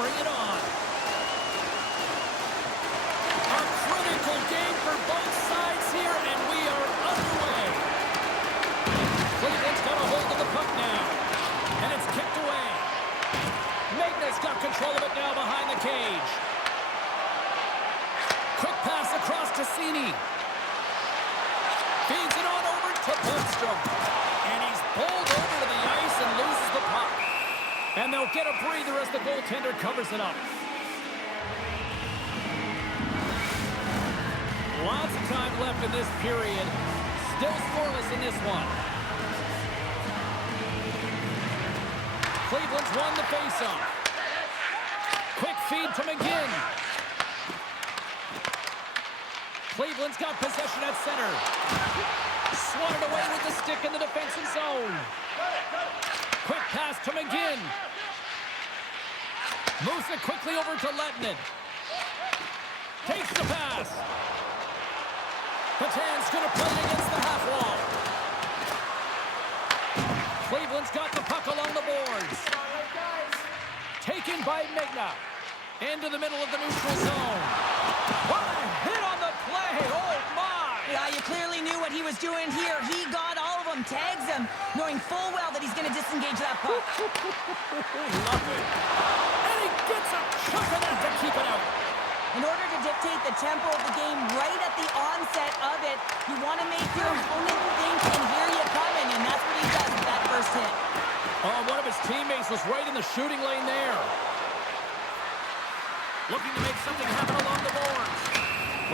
bring it on. A critical game for both sides here, and we are underway. Cleveland's got a hold of the puck now, and it's kicked away. Magna's got control of it now behind the cage. Quick pass across to Cini. Feeds it on over to Bergstrom. And he's pulled over to the ice and loses the puck. And they'll get a breather as the goaltender covers it up. Lots of time left in this period. Still scoreless in this one. Cleveland's won the faceoff. Quick feed to McGinn. Cleveland's got possession at center. Swatted away with the stick in the defensive zone. Quick pass to McGinn. Moves it quickly over to Lettinen. Takes the pass. Petan's going to play it against the half wall. Cleveland's got the puck along the boards. Taken by Magna. Into the middle of the neutral zone. What a hit on the play. Oh, my. Yeah, you clearly knew what he was doing here. He got all of them, tags them, knowing full well that he's going to disengage that puck. Love it. And he gets a chunk of that to keep it out. In order to dictate the tempo of the game right at the onset of it, you want to make your opponent think, and here you coming, and that's what he does with that first hit. Oh, one of his teammates was right in the shooting lane there. Looking to make something happen along the boards.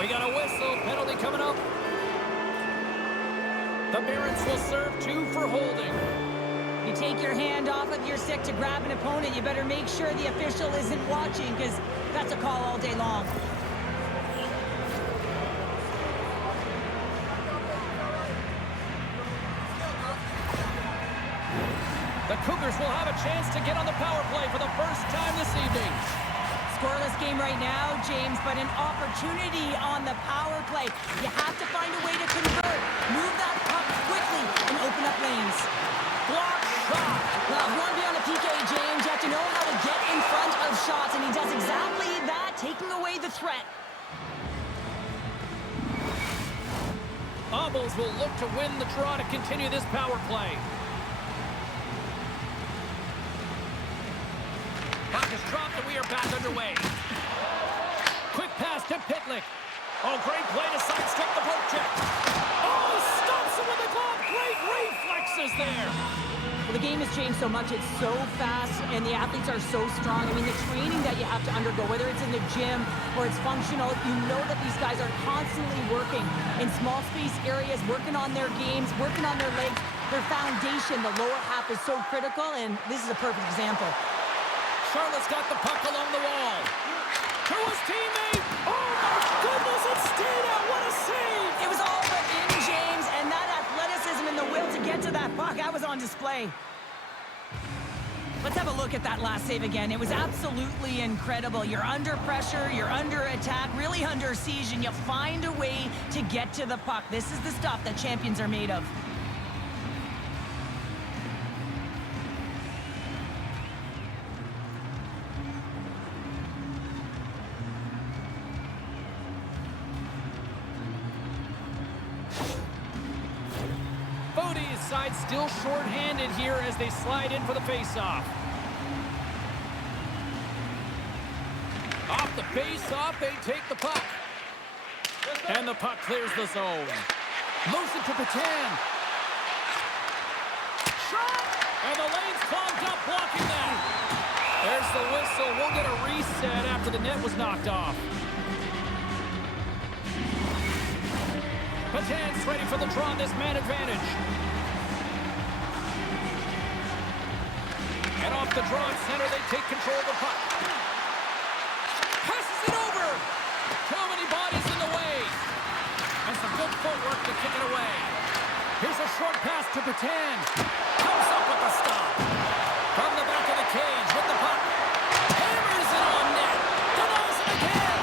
We got a whistle. Penalty coming up. The Barons will serve 2 for holding. You take your hand off of your stick to grab an opponent, you better make sure the official isn't watching, because that's a call all day long. The Cougars will have a chance to get on the power play for the first time this evening. Scoreless game right now, James, but an opportunity on the power play. You have to find a way to convert. Move that puck quickly and open up lanes. Block shot. Well, if you want to be on a PK, James, you have to know how to get in front of shots, and he does exactly that, taking away the threat. Abols will look to win the draw to continue this power play. Puck is dropped and we are back underway. Quick pass to Pitlick. Oh, great play to sidestep the poke check. Oh, stops him with the glove. Great reflexes there. Well, the game has changed so much. It's so fast, and the athletes are so strong. I mean, the training that you have to undergo, whether it's in the gym or it's functional, you know that these guys are constantly working in small space areas, working on their games, working on their legs. Their foundation, the lower half, is so critical, and this is a perfect example. Charlotte's got the puck along the wall. To his teammate. Oh, my goodness, it stayed out. What a save. It was all but in, James, and that athleticism and the will to get to that puck, that was on display. Let's have a look at that last save again. It was absolutely incredible. You're under pressure, you're under attack, really under siege, and you find a way to get to the puck. This is the stuff that champions are made of. Side still short-handed here as they slide in for the face-off. Off the face-off, they take the puck. And the puck clears the zone. Moves it to Petan. Shot! And the lane's clogged up, blocking that. There's the whistle. We'll get a reset after the net was knocked off. Petan's ready for the draw on this man advantage. And off the draw at center, they take control of the puck. Passes it over. Too many bodies in the way. And some good footwork to kick it away. Here's a short pass to Petan. Comes up with the stop. From the back of the cage with the puck. Hammers it on net. Denies it again.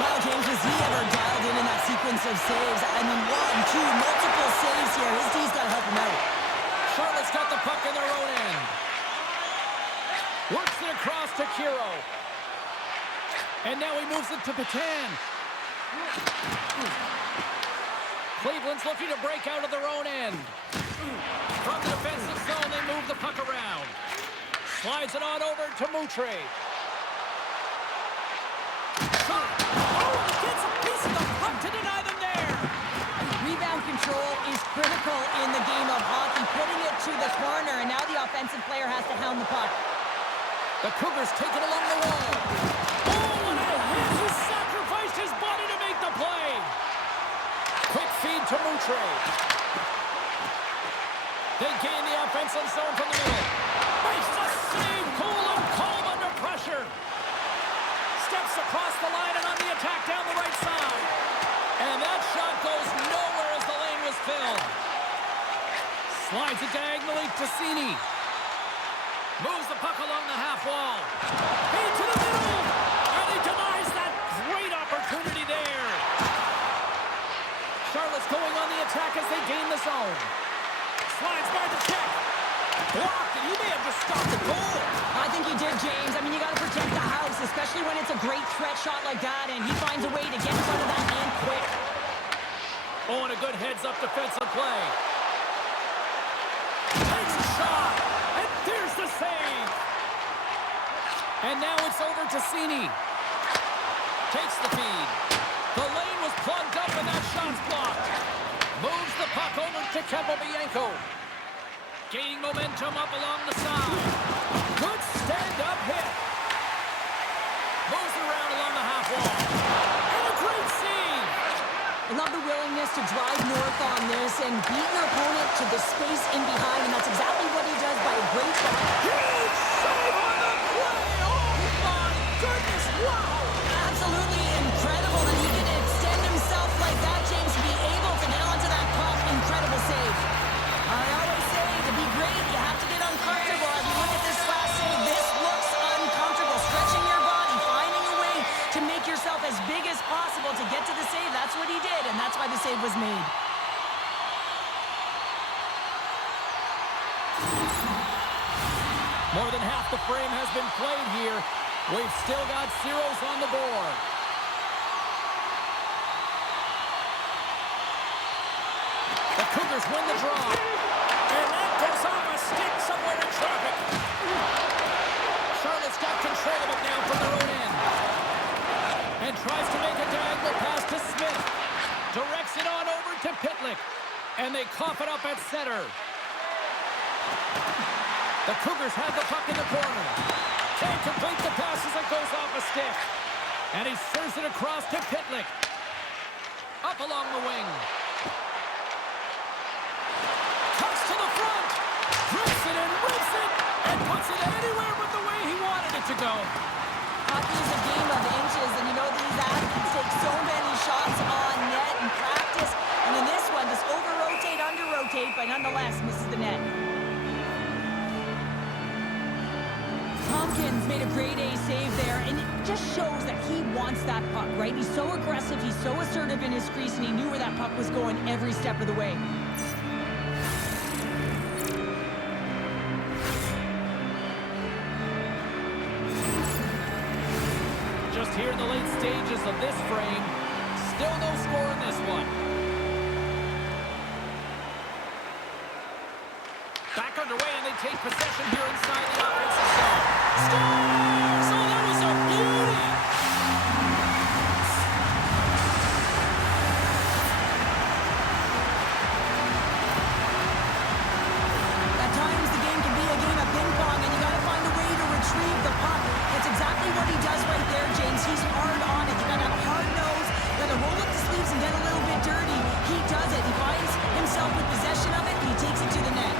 Well, James, was he ever dialed in that sequence of saves? I mean, 1, 2, multiple saves here. His D's got to help him out. Charlotte's got the puck in their own end. Works it across to Kero. And now he moves it to Petan. Cleveland's looking to break out of their own end. From the defensive zone, they move the puck around. Slides it on over to Moutre. Shot! Oh, he gets a piece of the puck to deny them there. Rebound control is critical in the game of hockey, putting it to the corner, and now the offensive player has to hound the puck. The Cougars take it along the wall. Oh, what a hit! He sacrificed his body to make the play. Quick feed to Moutre. They gain the offensive zone from the middle. Makes the save. Cool and calm under pressure. Steps across the line and on the attack down the right side. And that shot goes nowhere as the lane was filled. Slides it diagonally to Cini. Moves the puck along the half wall. Into the middle. And he denies that great opportunity there. Charlotte's going on the attack as they gain the zone. Slides by the check. Blocked, and he may have just stopped the goal. I think he did, James. I mean, you got to protect the house, especially when it's a great threat shot like that, and he finds a way to get in front of that and quick. Oh, and a good heads-up defensive play. Takes a shot, and there's the save. And now it's over to Cini. Takes the feed. The lane was plugged up, and that shot's blocked. Moves the puck over to Kempo. Gaining momentum up along the side. Good stand-up hit. Moves around along the half wall. And a great save. I love the willingness to drive north on this and beat your opponent to the space in behind, and that's exactly what he does by a great shot. Huge save on the play. Oh, my goodness. Wow. Absolutely incredible that he can extend himself like that, James, to be able to get onto that puck. Incredible save. I always say, to be great, you have to get uncomfortable. If you look at this last save, this looks uncomfortable. Stretching your body, finding a way to make yourself as big as possible to get to the save. That's what he did, and that's why the save was made. More than half the frame has been played here. We've still got zeros on the board. The Cougars win the draw. And that goes off a stick somewhere in traffic. Charlotte's got control of it now from their own end. And tries to make a diagonal pass to Smith. Directs it on over to Pitlick. And they cough it up at center. The Cougars have the puck in the corner. Can't complete the pass as it goes off a stick. And he serves it across to Pitlick. Up along the wing. Cuts to the front. Grips it and whips it. And puts it anywhere but the way he wanted it to go. Hockey is a game of inches, and you know these athletes take so many shots on net in practice. And in this one, just over-rotate, under-rotate, but nonetheless misses the net. Tompkins made a grade A save there, and it just shows that he wants that puck, right? He's so aggressive, he's so assertive in his crease, and he knew where that puck was going every step of the way. Just here in the late stages of this frame, still no score in this one. Back underway, and they take possession here inside the offensive zone. Scores! Oh, that was a beauty! At times, the game can be a game of ping pong, and you got to find a way to retrieve the puck. That's exactly what he does right there, James. He's hard on it. You got to have a hard nose. You got to roll up the sleeves and get a little bit dirty. He does it. He finds himself with possession of it, and he takes it to the net.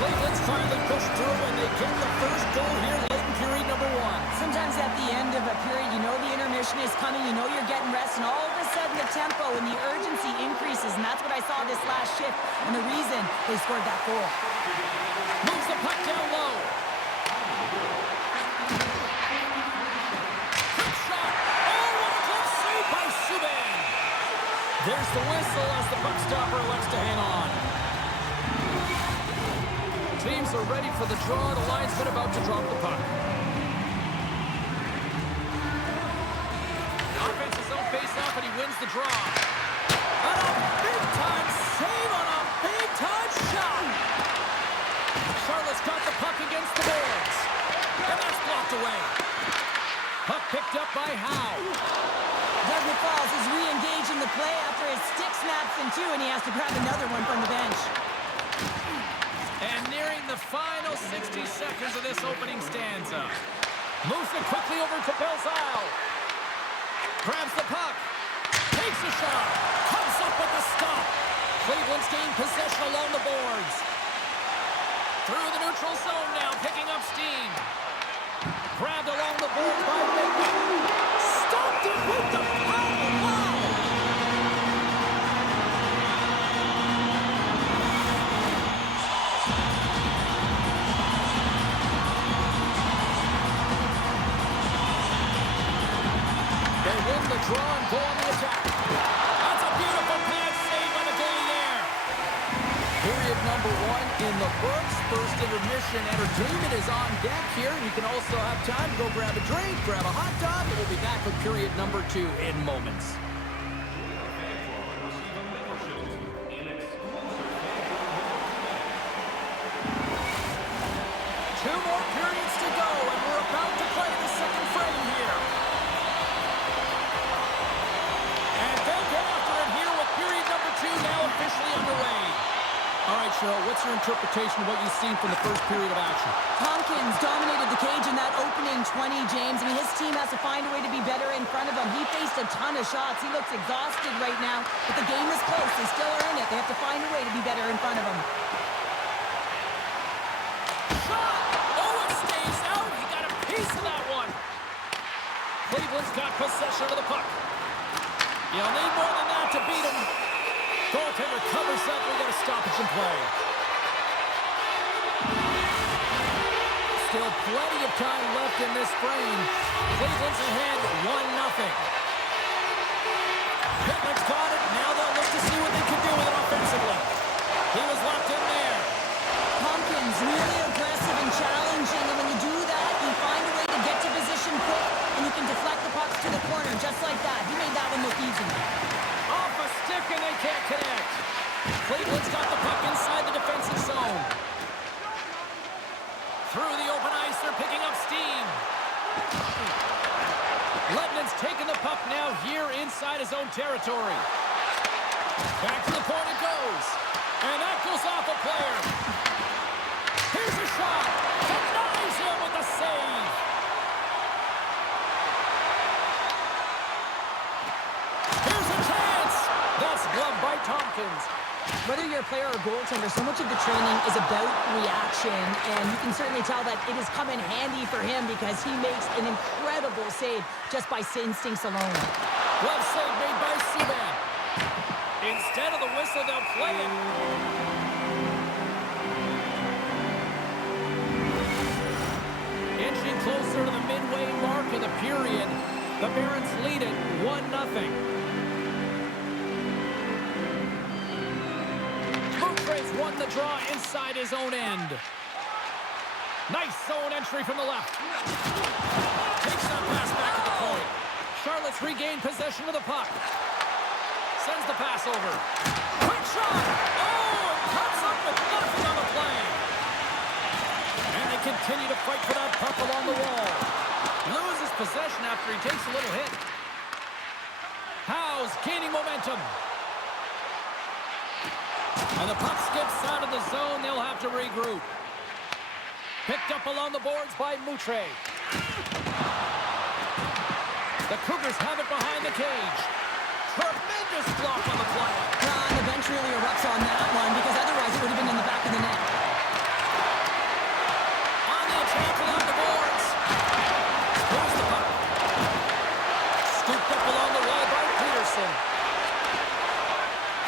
Cleveland's finally pushed through, and they get the first goal here late in period number one. Sometimes at the end of a period, you know the intermission is coming, you know you're getting rest, and all of a sudden the tempo and the urgency increases, and that's what I saw this last shift, and the reason they scored that goal. Moves the puck down low. Quick shot. Oh, what a close save by Subban. There's the whistle as the puck stopper elects to hang on. Teams are ready for the draw. The linesman about to drop the puck. Offense's own face-off, and he wins the draw. And a big-time save on a big-time shot. Charlotte's got the puck against the boards. And that's blocked away. Puck picked up by Howe. Douglas Falls is re-engaged in the play after his stick snaps in two, and he has to grab another one from the bench. And nearing the final 60 seconds of this opening stanza. Moves it quickly over to Belzile. Grabs the puck. Takes a shot. Comes up with the stop. Cleveland's gained possession along the boards. Through the neutral zone now, picking up steam. Grabbed along the boards by Becker. Stopped it with the power. Wow! They win the draw and go on the attack. That's a beautiful pad save by the goalie there. Period number 1 in the books. First intermission entertainment is on deck here. You can also have time to go grab a drink, grab a hot dog, and we'll be back with period number 2 in moments. Two more periods to go, and we're about to play the second frame here. And they'll get after it here with period number 2 now officially underway. All right, Cheryl, what's your interpretation of what you've seen from the first period of action? Tompkins dominated the cage in that opening 20, James. I mean, his team has to find a way to be better in front of him. He faced a ton of shots. He looks exhausted right now, but the game is close. They still are in it. They have to find a way to be better in front of him. Shot! Oh, it stays out. He got a piece of that one. Cleveland's got possession of the puck. You'll need more than that to beat him. Goaltender covers up. We got a stoppage in play. Still plenty of time left in this frame. Cleveland's ahead 1-0. Pitlick's got it. Now they'll look to see what they can do with it offensively. He was locked in there. Tompkins really aggressive and challenging, and when you do that, you find a way to get to position quick, and you can deflect the pucks to the corner just like that. He made that one look easy. Off a stick and they can't connect. Cleveland's got the puck inside the defensive zone. Through the open ice, they're picking up steam. Ledman's taking the puck now here inside his own territory. Back to the point it goes. And that goes off a player. Here's a shot. Denies him with the save. Here's a chance. That's gloved by Tompkins. Whether you're a player or goaltender, so much of the training is about reaction, and you can certainly tell that it has come in handy for him because he makes an incredible save just by instincts alone. Glove save made by Subban. Instead of the whistle, they'll play it. Inching closer to the midway mark of the period, the Barons lead it 1-0. Brent's won the draw inside his own end. Nice zone entry from the left. Takes that pass back at the point. Charlotte's regained possession of the puck. Sends the pass over. Quick shot! Oh, it comes up with nothing on the play. And they continue to fight for that puck along the wall. Loses possession after he takes a little hit. Howe's gaining momentum. And the puck skips out of the zone. They'll have to regroup. Picked up along the boards by Moutre. The Cougars have it behind the cage. Tremendous block on the play. The bench really erupts on that one because otherwise it would have been in the back of the net. On the attack along the boards. Here's the puck. Scooped up along the wall by Peterson.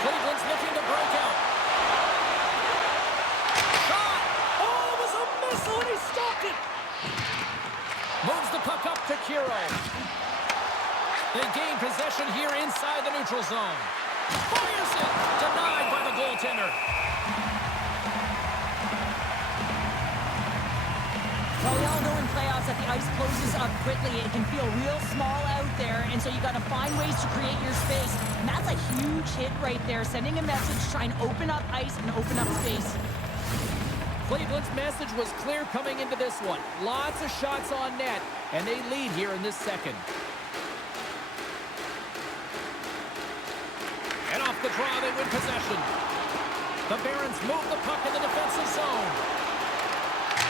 Cleveland's looking to break out. Shot! Oh, it was a missile and he stopped it. Moves the puck up to Kero. They gain possession here inside the neutral zone. Fires it! Denied by the goaltender. playoffs that the ice closes up quickly. It can feel real small out there, and so you got to find ways to create your space. And that's a huge hit right there, sending a message, trying to open up ice and open up space. Cleveland's message was clear coming into this one. Lots of shots on net, and they lead here in this second. And off the draw, they win possession. The Barons move the puck in the defensive zone.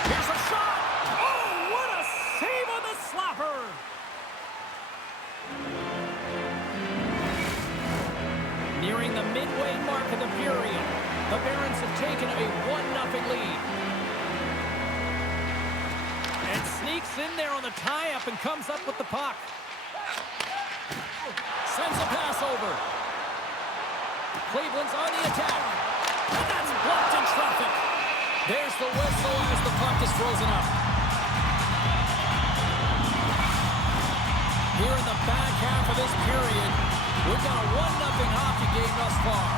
Here's a shot! Oh, what a save on the slapper! Nearing the midway mark of the period, the Barons have taken a 1-0 lead. And sneaks in there on the tie-up and comes up with the puck. Sends a pass over. Cleveland's on the attack. And that's blocked in traffic. There's the whistle as the puck is frozen up. Here in the back half of this period, we've got a 1-0 hockey game thus far.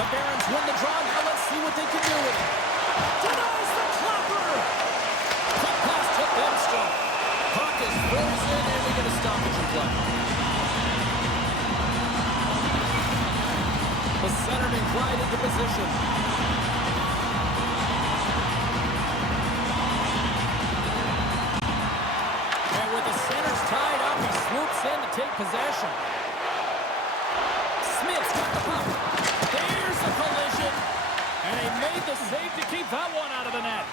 The Barons win the draw. Now let's see what they can do with it. Denies the clapper. Quick pass to Belzile. Puck is frozen, and we get a stoppage in play. The centerman glide into position. And with the centers tied up, he swoops in to take possession. Smith's got the puck. There's a collision. And he made the save to keep that one out of the net.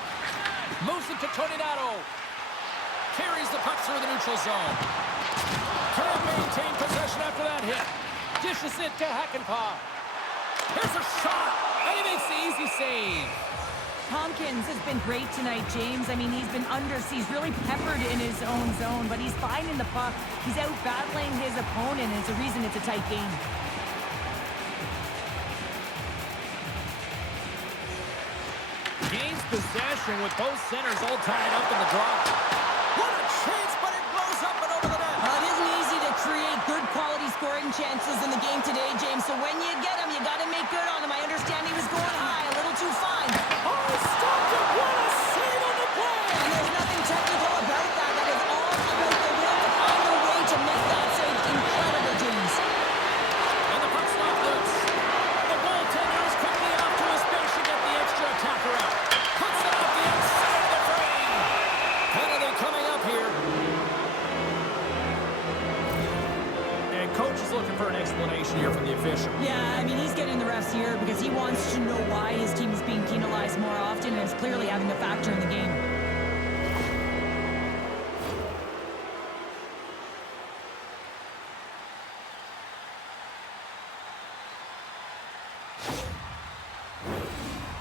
Moves it to Tornado. Carries the puck through the neutral zone. Can't maintain possession after that hit. Dishes it to Hackenpah. Here's a shot, and he makes the easy save. Tompkins has been great tonight, James. I mean, he's been he's really peppered in his own zone, but he's finding the puck. He's out battling his opponent, and it's a reason it's a tight game. Gains possession with both centers all tied up in the draw. What a chance, but it blows up and over the net. It isn't easy to create good quality scoring chances in the game today, James. So when you get them, you got to make good on them. I understand he was going high, a little too fine. Oh, stopped it. What a save on the play. And there's nothing technical about that. That is all about the will to find a way to make that save incredible, James. And the puck's not loose. The goaltender is quickly off to his bench to get the extra attacker out. Puts it off the inside of the frame. Penalty coming up here. And coach is looking for an explanation here from the official. Yeah, I mean, he's getting the refs here because he wants to know why his team is being penalized more often, and it's clearly having a factor in the game.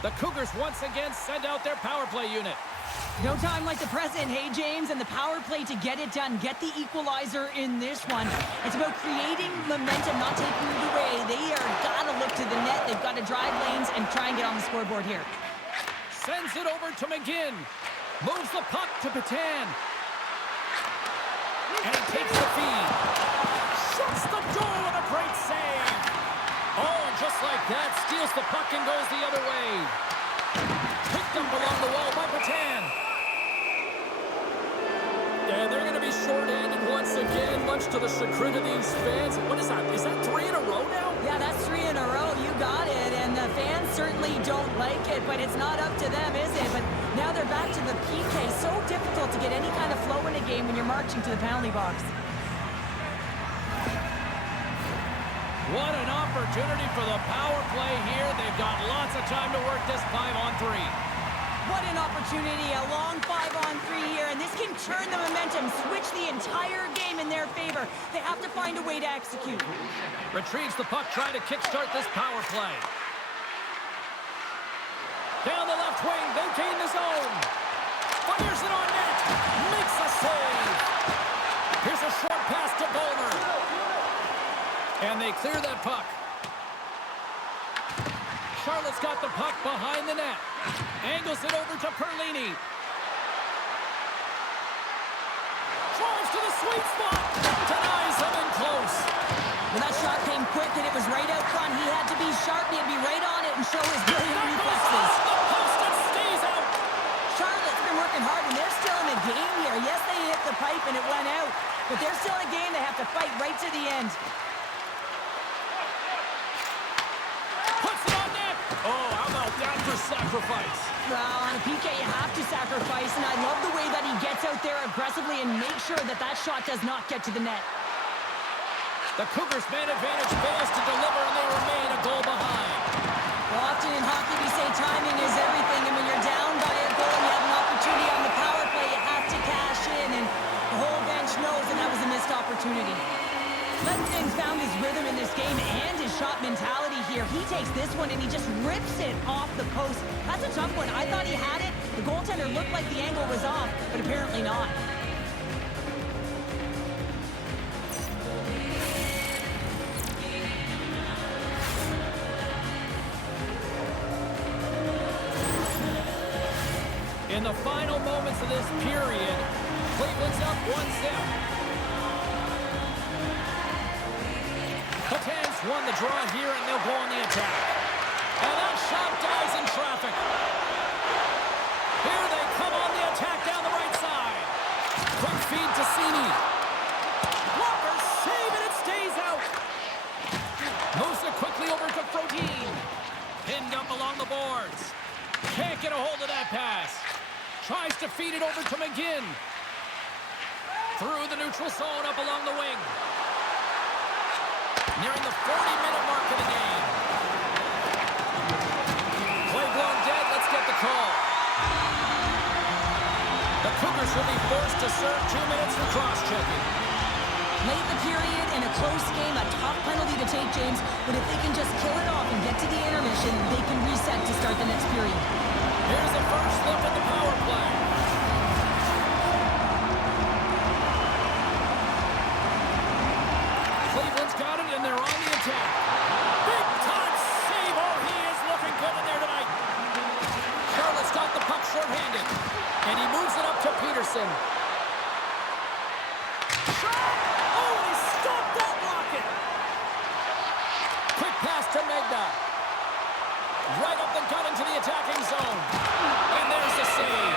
The Cougars once again send out their power play unit. No time like the present, hey, James, and the power play to get it done. Get the equalizer in this one. It's about creating momentum, not taking it away. They are got to look to the net. They've got to drive lanes and try and get on the scoreboard here. Sends it over to McGinn. Moves the puck to Petan. And he takes the feed. Shuts the door with a great save. Oh, and just like that, steals the puck and goes the other way. Picked up along the wall by Petan. And they're going to be short-handed once again, much to the chagrin of these fans. What is that? Is that 3 in a row now? Yeah, that's 3 in a row. You got it. And the fans certainly don't like it, but it's not up to them, is it? But now they're back to the PK. So difficult to get any kind of flow in a game when you're marching to the penalty box. What an opportunity for the power play here. They've got lots of time to work this 5-on-3. What an opportunity, a long 5-on-3 here, and this can turn the momentum, switch the entire game in their favor. They have to find a way to execute. Retrieves the puck, trying to kickstart this power play. Down the left wing, they gain the zone. Fires it on net, makes a save. Here's a short pass to Bowler. And they clear that puck. Charlotte's got the puck behind the net. Angles it over to Perlini. Drives to the sweet spot. Denies him in close. Well, that shot came quick, and it was right out front. He had to be sharp. He had to be right on it and show his brilliant reflexes. The post, it stays out. before. Yes, they hit the pipe and it went out, but they're still a game they have to fight right to the end. Puts it on net. Oh, how about that for sacrifice? Well, on a PK, you have to sacrifice, and I love the way that he gets out there aggressively and makes sure that that shot does not get to the net. The Cougars' man advantage fails to deliver, and they remain a goal behind. Well, often in hockey, we say timing is everything, and when you're down by a goal and you have an opportunity on the power play, you have to cash in, and the whole bench knows that that was a missed opportunity. Levinson found his rhythm in this game and his shot mentality here. He takes this one and he just rips it off the post. That's a tough one. I thought he had it. The goaltender looked like the angle was off, but apparently not. In the final moments of this period, Cleveland's up 1-0. Petan's won the draw here, and they'll go on the attack. And that shot dies in traffic. Here they come on the attack down the right side. Quick feed to Cini. Walker save, and it stays out. Moves it quickly over to Froden. Pinned up along the boards. Can't get a hold of that pass. Tries to feed it over to McGinn. Through the neutral zone up along the wing. Nearing the 40-minute mark of the game. Play blown dead. Let's get the call. The Cougars will be forced to serve 2 minutes for cross-checking. Late in the period, in a close game, a tough penalty to take, James. But if they can just kill it off and get to the intermission, they can reset to start the next period. Here's the first look at the power play. Cleveland's got it, and they're on the attack. Big time save. Oh, he is looking good in there tonight. Charlotte's got the puck shorthanded, and he moves it up to Peterson. Shot! Oh, he stopped that rocket. Quick pass to Magda. Right up the gut into the attacking zone. And there's the save.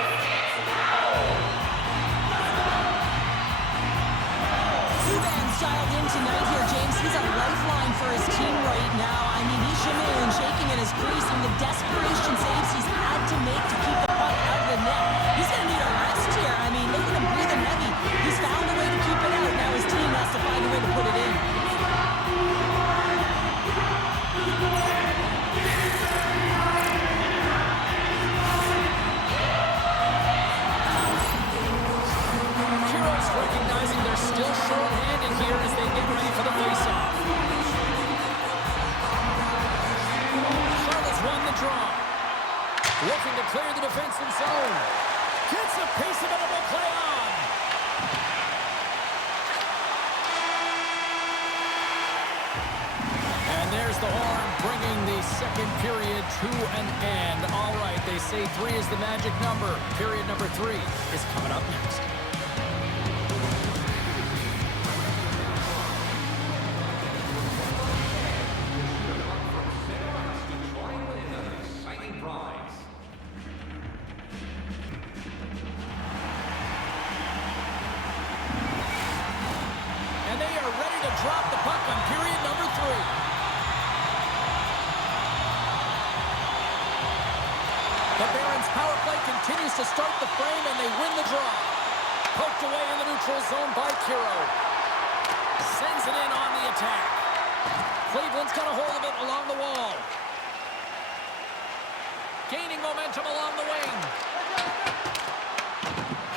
Subban's dialed in tonight here, James. He's a lifeline for his team right now. I mean, he's shimmying and shaking in his crease, and the desperation saves he's had to make to keep the puck out of the net. He's going to need a rest here. I mean, making him breathing heavy. He's found a way to keep it out. Now his team has to find a way to put it in. Kero's recognizing they're still short-handed here as they get ready for the face-off. Charlotte's won the draw. Looking to clear the defensive zone. Gets a piece of it and will play on. And there's the horn, bringing the second period to an end. All right, they say 3 is the magic number. Period number 3 is coming up next. Drop the puck on period number 3. The Barons' power play continues to start the frame, and they win the draw. Poked away in the neutral zone by Kero. Sends it in on the attack. Cleveland's got a hold of it along the wall. Gaining momentum along the wing.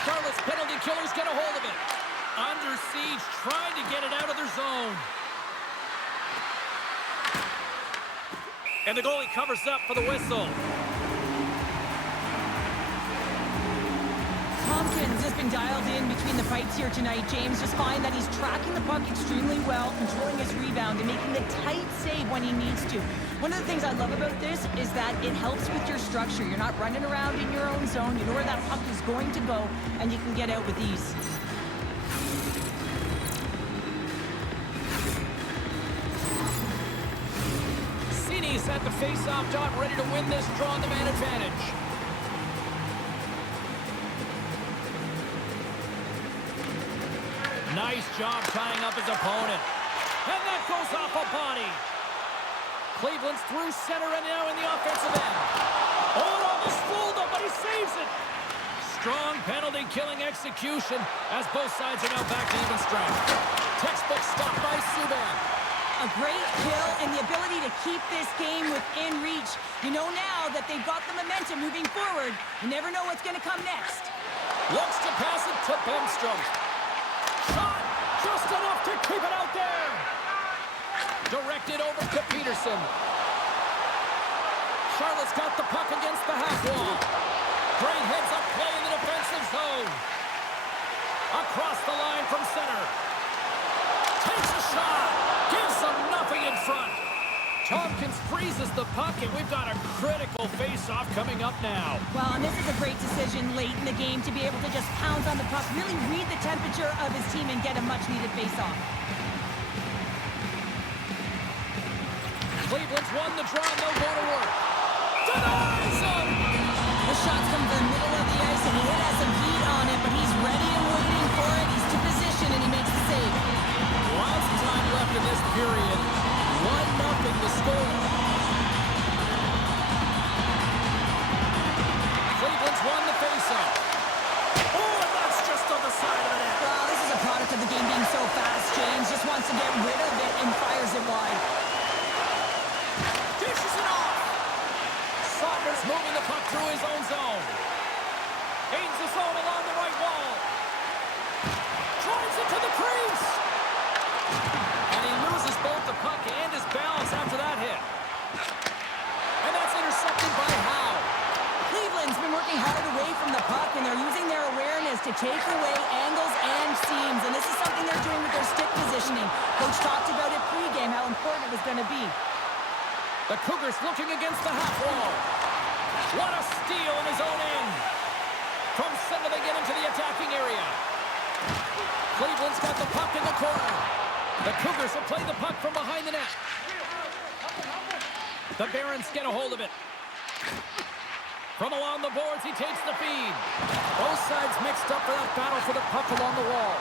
Charlotte's penalty killers get a hold of it. Under siege, trying to get it out of their zone. And the goalie covers up for the whistle. Tompkins has been dialed in between the fights here tonight, James. Just find that he's tracking the puck extremely well, controlling his rebound, and making the tight save when he needs to. One of the things I love about this is that it helps with your structure. You're not running around in your own zone. You know where that puck is going to go, and you can get out with ease. Cini's at the face-off dot, ready to win this draw on the man advantage. Nice job tying up his opponent. And that goes off a body. Cleveland's through center and now in the offensive end. Oh, it almost fooled him, but he saves it. Strong penalty-killing execution as both sides are now back to even strength. Textbook stop by Subban. A great kill and the ability to keep this game within reach. You know now that they've got the momentum moving forward. You never know what's going to come next. Looks to pass it to Bemstrom. Shot just enough to keep it out there. Directed over to Peterson. Charlotte's got the puck against the half wall. Great heads-up play in the defensive zone. Across the line from center. Takes a shot. Gives them nothing in front. Tompkins freezes the puck, and we've got a critical face-off coming up now. Well, and this is a great decision late in the game to be able to just pounce on the puck, really read the temperature of his team and get a much-needed face-off. Cleveland's won the draw, and they'll go to work. Denies him! The shot's come from the middle of the ice, and he has some heat on it, but he's ready and waiting for it. He's to position, and he makes the save. Lots of time left in this period. 1-0 the score. Cleveland's won the faceoff. Oh, and that's just on the side of the net. Well, this is a product of the game being so fast. James just wants to get rid of it and fires it wide. Dishes it off. Saunders moving the puck through his own zone. Gains the zone along the right wall. Drives it to the crease. And he loses both the puck and his balance after that hit. And that's intercepted by Howe. Cleveland's been working hard away from the puck, and they're using their awareness to take away angles and seams. And this is something they're doing with their stick positioning. Coach talked about it pregame, how important it was going to be. The Cougars looking against the half wall. What a steal in his own end. From center they get into the attacking area. Cleveland's got the puck in the corner. The Cougars have played the puck from behind the net. The Barons get a hold of it. From along the boards, he takes the feed. Both sides mixed up for that battle for the puck along the wall.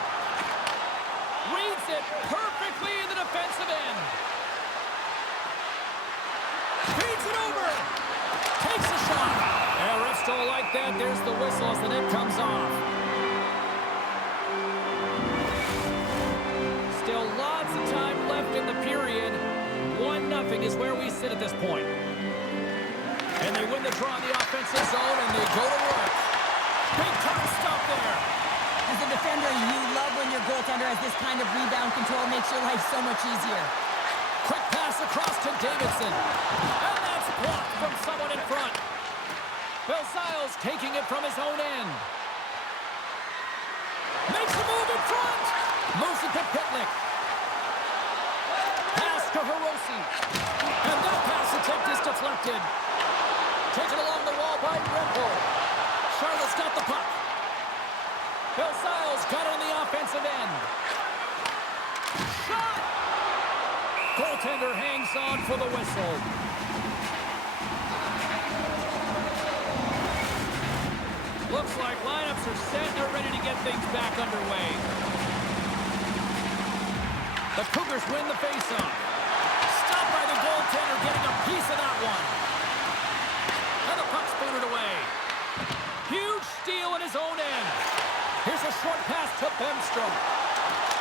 Reads it perfectly in the defensive end. Feeds it over. Takes a shot. Yeah, refs don't like that. There's the whistle as the net comes off. Still lots of time left in the period. 1-0 is where we sit at this point. And they win the draw in the offensive zone, and they go to work. Big time stop there. As a defender, you love when your goaltender has this kind of rebound control. Makes your life so much easier. Quick pass across to Davidson. And that's blocked from someone in front. Belzile's taking it from his own end. Makes a move in front. Moves it to Pitlick. Pass to Hirose. And that pass attempt is deflected. Taken along the wall by Red. Charlotte's got the puck. Belzile's got it on the offensive end. Shot! Goaltender hangs on for the whistle. Looks like lineups are set and they're ready to get things back underway. The Cougars win the faceoff. Stopped by the goaltender, getting a piece of that one. And the puck's booted away. Huge steal in his own end. Here's a short pass to Bemstrom.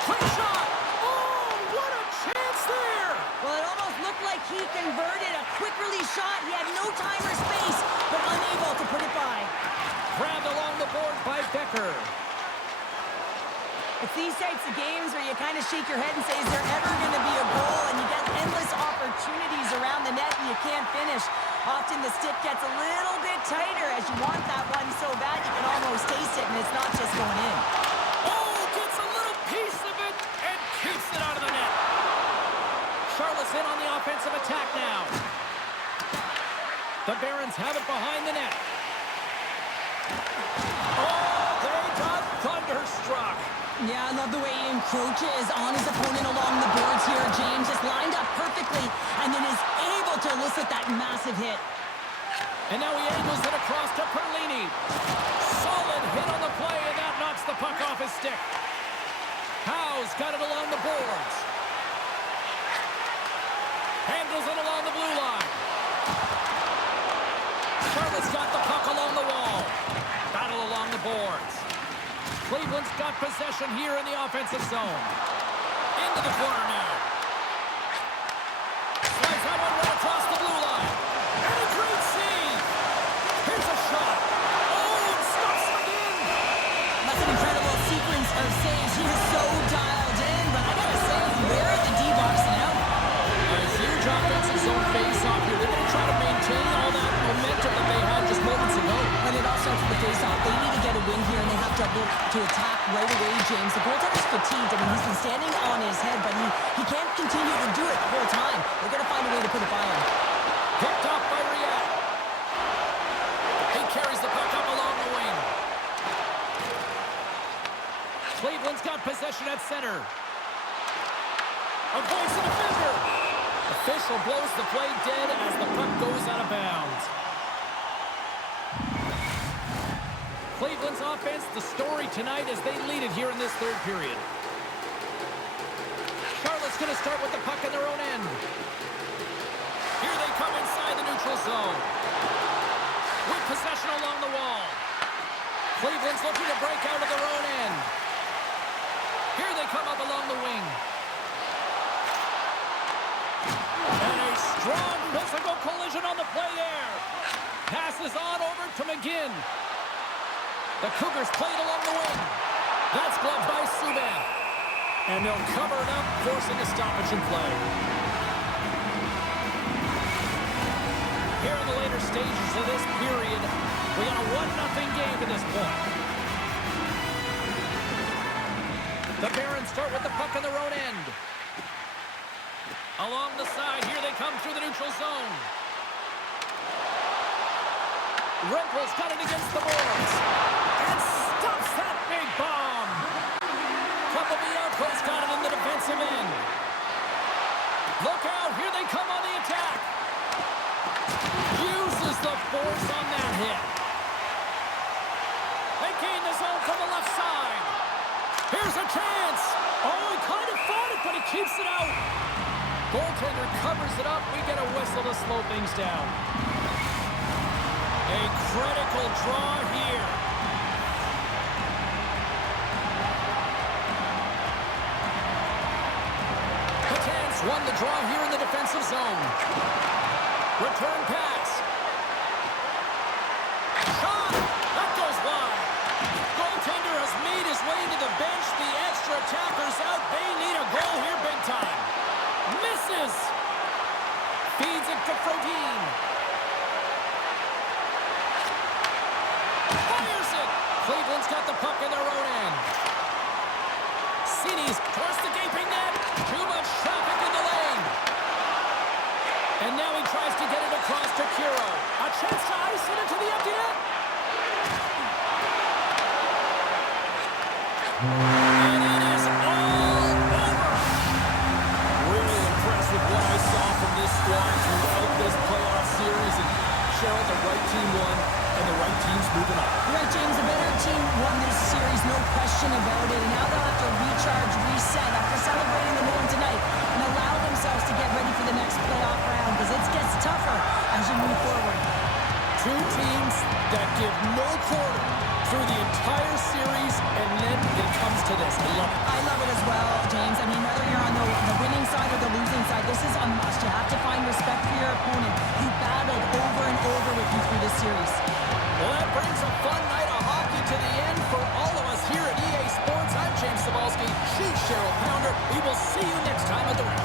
Quick shot. Oh, what a chance there. Well, it almost looked like he converted a quick release shot. He had no time or space, but unable to put it by. Grabbed along the board by Becker. It's these types of games where you kind of shake your head and say, is there ever going to be a goal? And you get endless opportunities around the net and you can't finish. Often the stick gets a little bit tighter as you want that one so bad you can almost taste it, and it's not just going in. Oh, gets a little piece of it and keeps it out of the net. Charlotte's in on the offensive attack now. The Barons have it behind the net. Oh, they got thunderstruck. Yeah, I love the way he encroaches on his opponent along the boards here. James just lined up perfectly and then is able to elicit that massive hit. And now he angles it across to Perlini. Solid hit on the play, and that knocks the puck off his stick. Howe's got it along the boards. Handles it along the blue line. Charlotte's got the puck along the wall. Battle along the boards. Cleveland's got possession here in the offensive zone. Into the corner now. Slides that one right across the blue line. And a great save. Here's a shot. Oh, and stops McGinn. That's an incredible sequence of saves. He is so dialed in, but I gotta say, where are the D-box now? A huge offensive zone face-off here. They're going to try to maintain all that momentum that they had just moments ago. And it also for the face-off, they need to get a win here, and they have to look to attack right away, James. The goaltender's fatigued. I mean, he's been standing on his head, but he can't continue to do it the whole time. They're going to find a way to put it by him. Picked off by Riat. He carries the puck up along the wing. Cleveland's got possession at center. Avoids the defender. Official blows the play dead as the puck goes out of bounds. Cleveland's offense, the story tonight as they lead it here in this third period. Charlotte's going to start with the puck in their own end. Here they come inside the neutral zone. With possession along the wall. Cleveland's looking to break out of their own end. Here they come up along the wing. And a strong physical collision on the play there. Passes on over to McGinn. The Cougars play it along the wing. That's gloved by Subban. And they'll cover it up, forcing a stoppage in play. Here in the later stages of this period, we got a 1-0 game to this point. The Barons start with the puck in their own end. Along the side, here they come through the neutral zone. Rempel's got it against the boards. And stops that big bomb. Papabianco's got it in the defensive end. Look out, here they come on the attack. Uses the force on that hit. They gain the zone from the left side. Here's a chance. Oh, he kind of fought it, but he keeps it out. Goaltender covers it up. We get a whistle to slow things down. A critical draw here. Petan's won the draw here in the defensive zone. Return pass. Shot! That goes wide. Goaltender has made his way to the bench. The extra attacker's out. They need a goal here big time. Misses. Feeds it to Froden. Fires it. Cleveland's got the puck in their own end. City's towards the gaping net. Too much traffic in the lane. And now he tries to get it across to Kero. A chance to ice it into the empty net. And it is all over. Really impressed with what I saw from this squad throughout this playoff series. And Cheryl, the right team won, and the right team's moving on. Right, James, the better team won this series, no question about it. And now they'll have to recharge, reset after celebrating the win tonight and allow themselves to get ready for the next playoff round because it gets tougher as you move forward. Two teams that give no quarter through the entire series, and then it comes to this. I love it. I love it as well, James. I mean, whether you're on the winning side or the losing side, this is a must. You have to find respect for your opponent who battled over and over with you through this series. Well, that brings a fun night of hockey to the end for all of us here at EA Sports. I'm James Cebulski. She's Cheryl Pounder. We will see you next time at the rink.